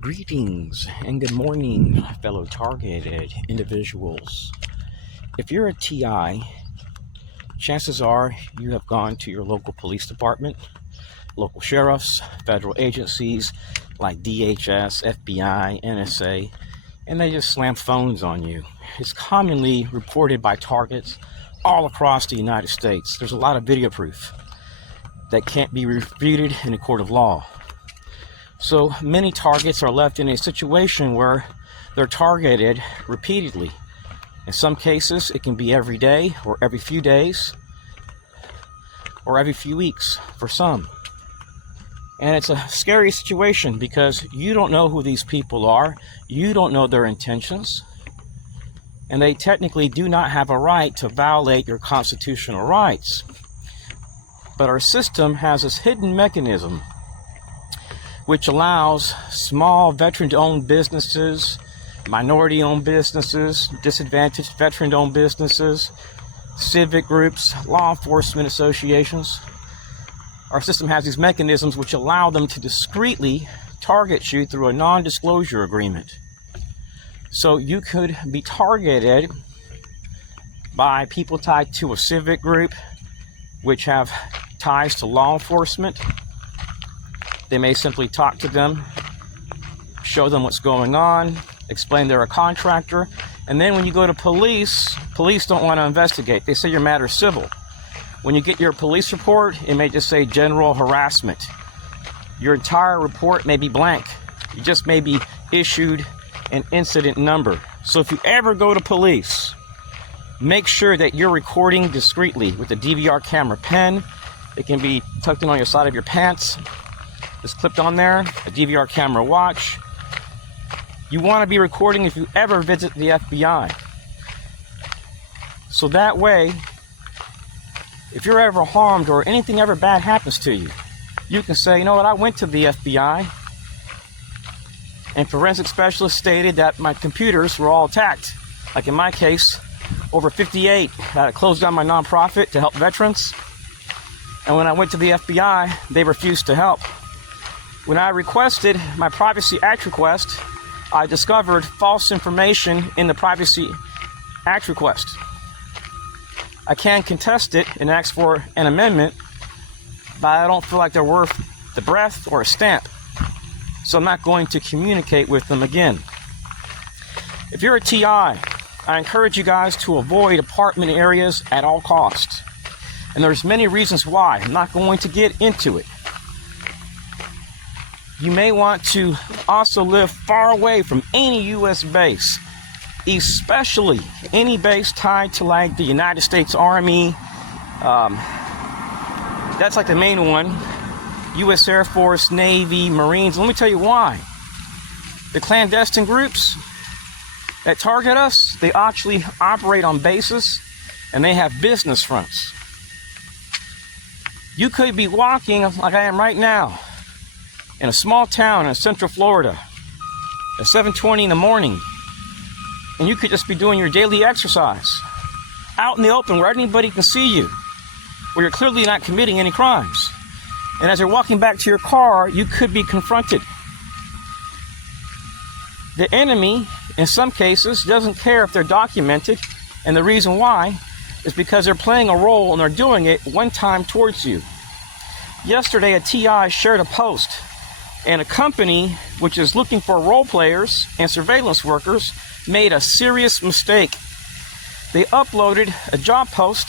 Greetings and good morning, fellow targeted individuals. If you're a TI, chances are you have gone to your local police department, local sheriffs, federal agencies like DHS, FBI, NSA, and they just slam phones on you. It's commonly reported by targets all across the United States. There's a lot of video proof that can't be refuted in a court of law. So many targets are left in a situation where they're targeted repeatedly. In some cases, it can be every day or every few days or every few weeks for some. And it's a scary situation because you don't know who these people are. You don't know their intentions. And they technically do not have a right to violate your constitutional rights. But our system has this hidden mechanism which allows small veteran-owned businesses, minority-owned businesses, disadvantaged veteran-owned businesses, civic groups, law enforcement associations. Our system has these mechanisms which allow them to discreetly target you through a non-disclosure agreement. So you could be targeted by people tied to a civic group which have ties to law enforcement. They may simply talk to them, show them what's going on, explain they're a contractor, and then when you go to police don't want to investigate. They say your matter's civil. When you get your police report, it may just say general harassment. Your entire report may be blank. You just may be issued an incident number. So if you ever go to police, make sure that you're recording discreetly with a DVR camera pen. It can be tucked in on your side of your pants. It's clipped on there, a DVR camera watch. You want to be recording if you ever visit the FBI. So that way, if you're ever harmed or anything ever bad happens to you, you can say, you know what, I went to the FBI and forensic specialists stated that my computers were all attacked. Like in my case, over 58. I closed down my nonprofit to help veterans. And when I went to the FBI, they refused to help. When I requested my Privacy Act request, I discovered false information in the Privacy Act request. I can contest it and ask for an amendment, but I don't feel like they're worth the breath or a stamp. So I'm not going to communicate with them again. If you're a TI, I encourage you guys to avoid apartment areas at all costs. And there's many reasons why. I'm not going to get into it. You may want to also live far away from any U.S. base, especially any base tied to like the United States Army. That's like the main one. U.S. Air Force, Navy, Marines. Let me tell you why. The clandestine groups that target us, they actually operate on bases and they have business fronts. You could be walking like I am right now in a small town in Central Florida at 7:20 in the morning, and you could just be doing your daily exercise out in the open where anybody can see you, where you're clearly not committing any crimes. And as you're walking back to your car, you could be confronted. The enemy, in some cases, doesn't care if they're documented, and the reason why is because they're playing a role and they're doing it one time towards you. Yesterday, a TI shared a post, and a company which is looking for role players and surveillance workers made a serious mistake. They uploaded a job post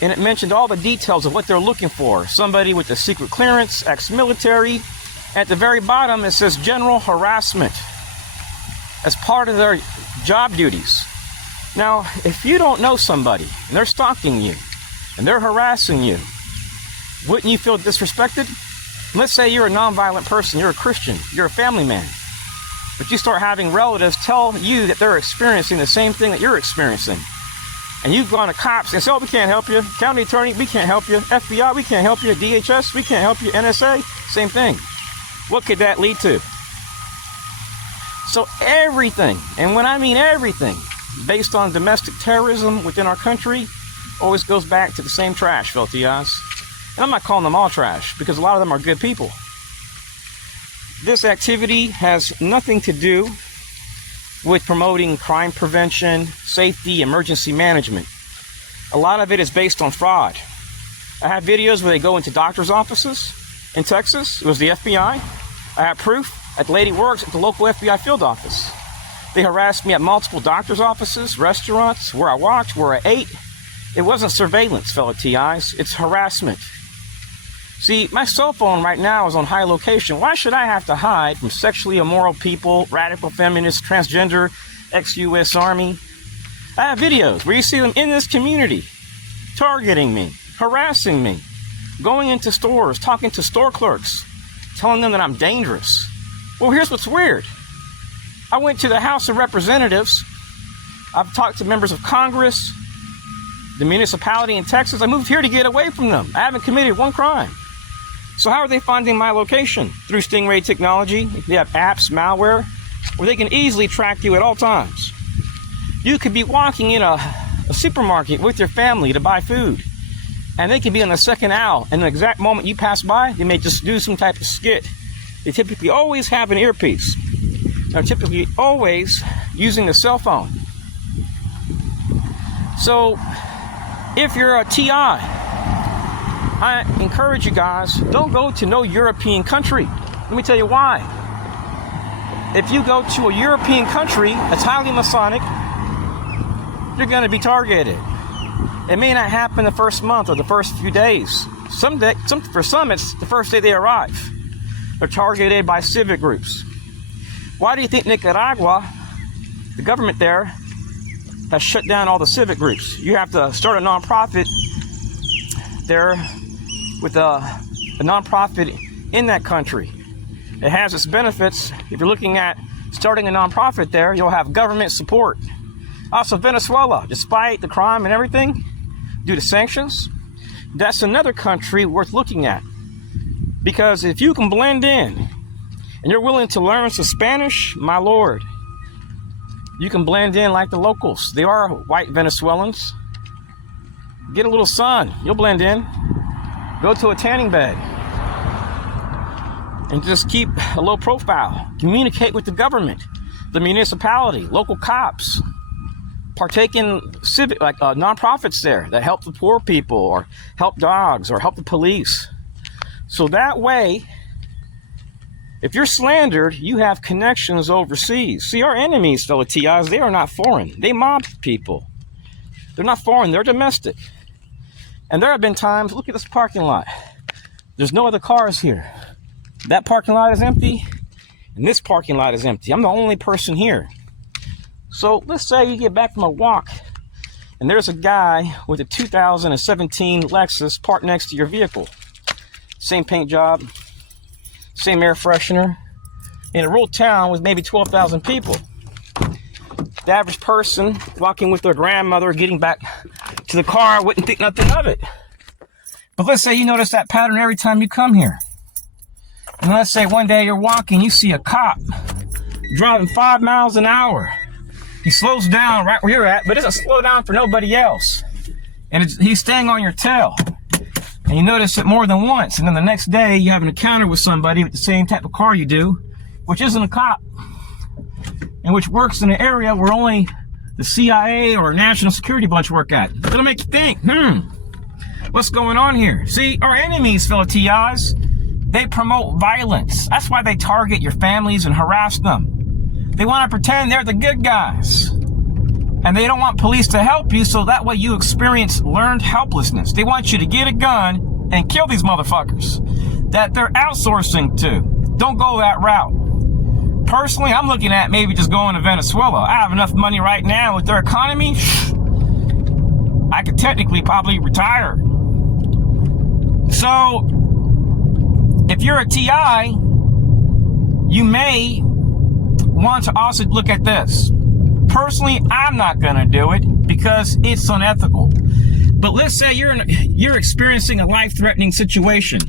and it mentioned all the details of what they're looking for. Somebody with a secret clearance, ex-military. At the very bottom it says general harassment as part of their job duties. Now, if you don't know somebody and they're stalking you and they're harassing you, wouldn't you feel disrespected? Let's say you're a nonviolent person, you're a Christian, you're a family man, but you start having relatives tell you that they're experiencing the same thing that you're experiencing. And you've gone to cops and say, oh, we can't help you. County attorney, we can't help you. FBI, we can't help you. DHS, we can't help you. NSA, same thing. What could that lead to? So everything, and when I mean everything, based on domestic terrorism within our country, always goes back to the same trash, fellow TIs. And I'm not calling them all trash, because a lot of them are good people. This activity has nothing to do with promoting crime prevention, safety, emergency management. A lot of it is based on fraud. I have videos where they go into doctor's offices in Texas. It was the FBI. I have proof that the lady works at the local FBI field office. They harassed me at multiple doctor's offices, restaurants, where I walked, where I ate. It wasn't surveillance, fellow TIs. It's harassment. See, my cell phone right now is on high location. Why should I have to hide from sexually immoral people, radical feminists, transgender, ex-US Army? I have videos where you see them in this community, targeting me, harassing me, going into stores, talking to store clerks, telling them that I'm dangerous. Well, here's what's weird. I went to the House of Representatives. I've talked to members of Congress, the municipality in Texas. I moved here to get away from them. I haven't committed one crime. So how are they finding my location? Through Stingray technology. They have apps, malware, where they can easily track you at all times. You could be walking in a supermarket with your family to buy food, and they could be on the second aisle, and the exact moment you pass by, they may just do some type of skit. They typically always have an earpiece. They're typically always using a cell phone. So, if you're a TI, I encourage you guys, don't go to no European country. Let me tell you why. If you go to a European country that's highly Masonic, you're going to be targeted. It may not happen the first month or the first few days. For some, it's the first day they arrive. They're targeted by civic groups. Why do you think Nicaragua, the government there, has shut down all the civic groups? You have to start a nonprofit there with a nonprofit in that country. It has its benefits. If you're looking at starting a nonprofit there, you'll have government support. Also, Venezuela, despite the crime and everything, due to sanctions, that's another country worth looking at. Because if you can blend in and you're willing to learn some Spanish, my lord, you can blend in like the locals. They are white Venezuelans. Get a little sun, you'll blend in. Go to a tanning bed and just keep a low profile. Communicate with the government, the municipality, local cops. Partake in civic, nonprofits there that help the poor people or help dogs or help the police. So that way, if you're slandered, you have connections overseas. See, our enemies, fellow TIs, they are not foreign. They mob people. They're not foreign, they're domestic. And there have been times, look at this parking lot. There's no other cars here. That parking lot is empty, and this parking lot is empty. I'm the only person here. So let's say you get back from a walk, and there's a guy with a 2017 Lexus parked next to your vehicle. Same paint job, same air freshener, in a rural town with maybe 12,000 people. The average person walking with their grandmother getting back to the car wouldn't think nothing of it. But let's say you notice that pattern every time you come here. And let's say one day you're walking, you see a cop driving 5 miles an hour. He slows down right where you're at, but doesn't slow down for nobody else. And he's staying on your tail. And you notice it more than once. And then the next day you have an encounter with somebody with the same type of car you do, which isn't a cop, and which works in an area where only the CIA or National Security Bunch work at. It'll make you think, what's going on here? See, our enemies, fellow TIs, they promote violence. That's why they target your families and harass them. They want to pretend they're the good guys. And they don't want police to help you, so that way you experience learned helplessness. They want you to get a gun and kill these motherfuckers that they're outsourcing to. Don't go that route. Personally, I'm looking at maybe just going to Venezuela. I have enough money right now with their economy. I could technically probably retire. So, if you're a TI, you may want to also look at this. Personally, I'm not going to do it because it's unethical. But let's say you're experiencing a life-threatening situation.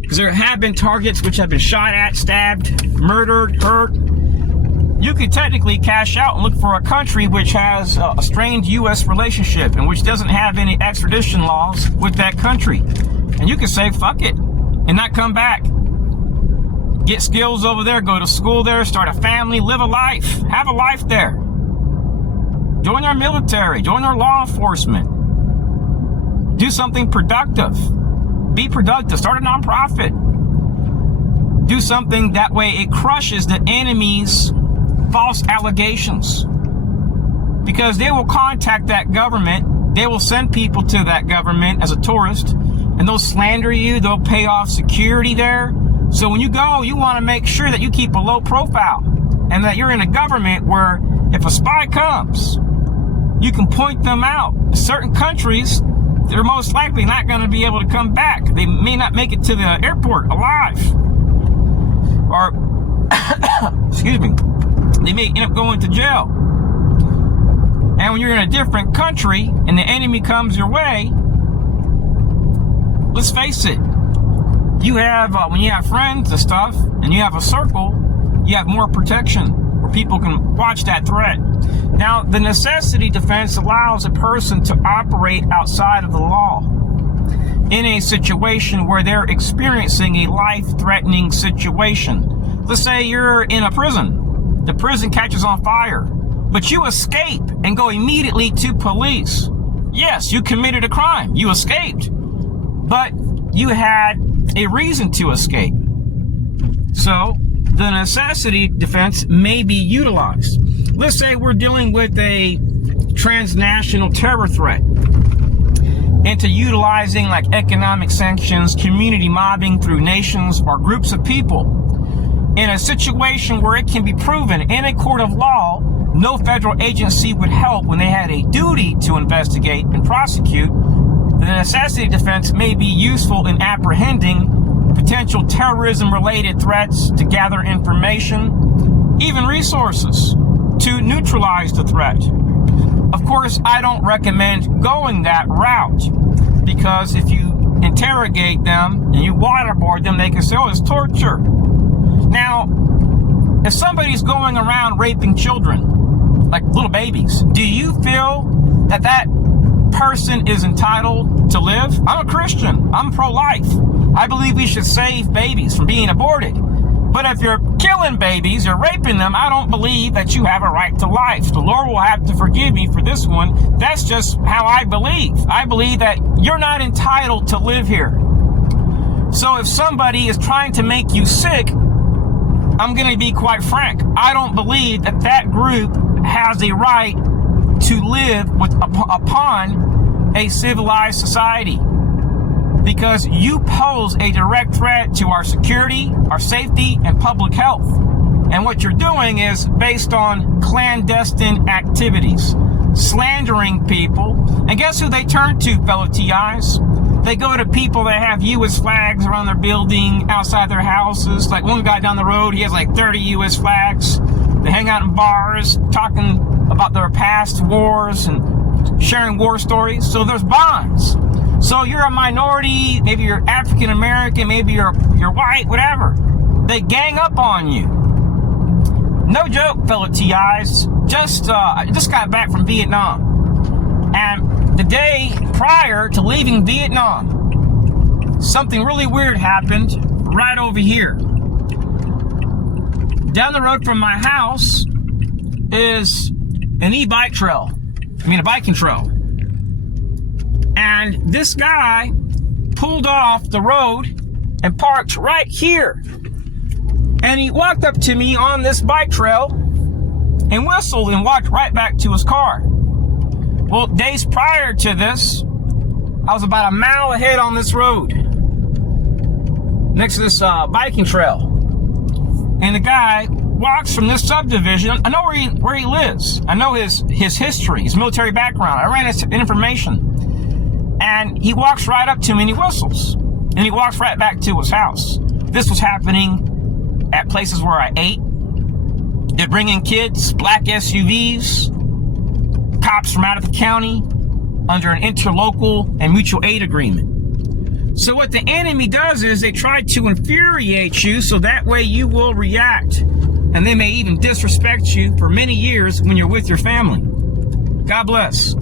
Because there have been targets which have been shot at, stabbed, murdered, hurt. You could technically cash out and look for a country which has a strained U.S. relationship and which doesn't have any extradition laws with that country. And you can say, fuck it, and not come back. Get skills over there, go to school there, start a family, live a life, have a life there. Join our military, join our law enforcement. Do something productive. Be productive, start a nonprofit. Do something that way it crushes the enemy's false allegations. Because they will contact that government, they will send people to that government as a tourist, and they'll slander you, they'll pay off security there. So when you go, you want to make sure that you keep a low profile and that you're in a government where if a spy comes, you can point them out. Certain countries, they're most likely not going to be able to come back. They may not make it to the airport alive. Or, excuse me, they may end up going to jail. And when you're in a different country and the enemy comes your way, let's face it, you have, when you have friends and stuff, and you have a circle, you have more protection where people can watch that threat. Now, the necessity defense allows a person to operate outside of the law in a situation where they're experiencing a life-threatening situation. Let's say you're in a prison. The prison catches on fire, but you escape and go immediately to police. Yes, you committed a crime. You escaped, but you had a reason to escape. So the necessity defense may be utilized. Let's say we're dealing with a transnational terror threat, into utilizing like economic sanctions, community mobbing through nations or groups of people. In a situation where it can be proven in a court of law, no federal agency would help when they had a duty to investigate and prosecute. The necessity defense may be useful in apprehending potential terrorism-related threats, to gather information, even resources to neutralize the threat. Of course, I don't recommend going that route, because if you interrogate them and you waterboard them, they can say, oh, it's torture. Now, if somebody's going around raping children, like little babies, do you feel that that person is entitled to live? I'm a Christian. I'm pro-life. I believe we should save babies from being aborted. But if you're killing babies, you're raping them, I don't believe that you have a right to life. The Lord will have to forgive me for this one. That's just how I believe. I believe that you're not entitled to live here. So if somebody is trying to make you sick, I'm going to be quite frank. I don't believe that that group has a right to live upon a civilized society, because you pose a direct threat to our security, our safety, and public health. And what you're doing is based on clandestine activities, slandering people. And guess who they turn to, fellow TIs? They go to people that have U.S. flags around their building, outside their houses. Like one guy down the road, he has like 30 U.S. flags. They hang out in bars, talking about their past wars and sharing war stories. So there's bonds. So you're a minority, maybe you're African American, maybe you're white, whatever. They gang up on you. No joke, fellow TIs. I just got back from Vietnam. And the day prior to leaving Vietnam, something really weird happened right over here. Down the road from my house is an e-bike trail. A biking trail. And this guy pulled off the road and parked right here. And he walked up to me on this bike trail and whistled and walked right back to his car. Well, days prior to this, I was about a mile ahead on this road, next to this biking trail. And the guy walks from this subdivision. I know where he lives. I know his history, his military background. I ran his information. And he walks right up to me and he whistles. And he walks right back to his house. This was happening at places where I ate. They're bringing kids, black SUVs, cops from out of the county under an interlocal and mutual aid agreement. So what the enemy does is they try to infuriate you so that way you will react. And they may even disrespect you for many years when you're with your family. God bless.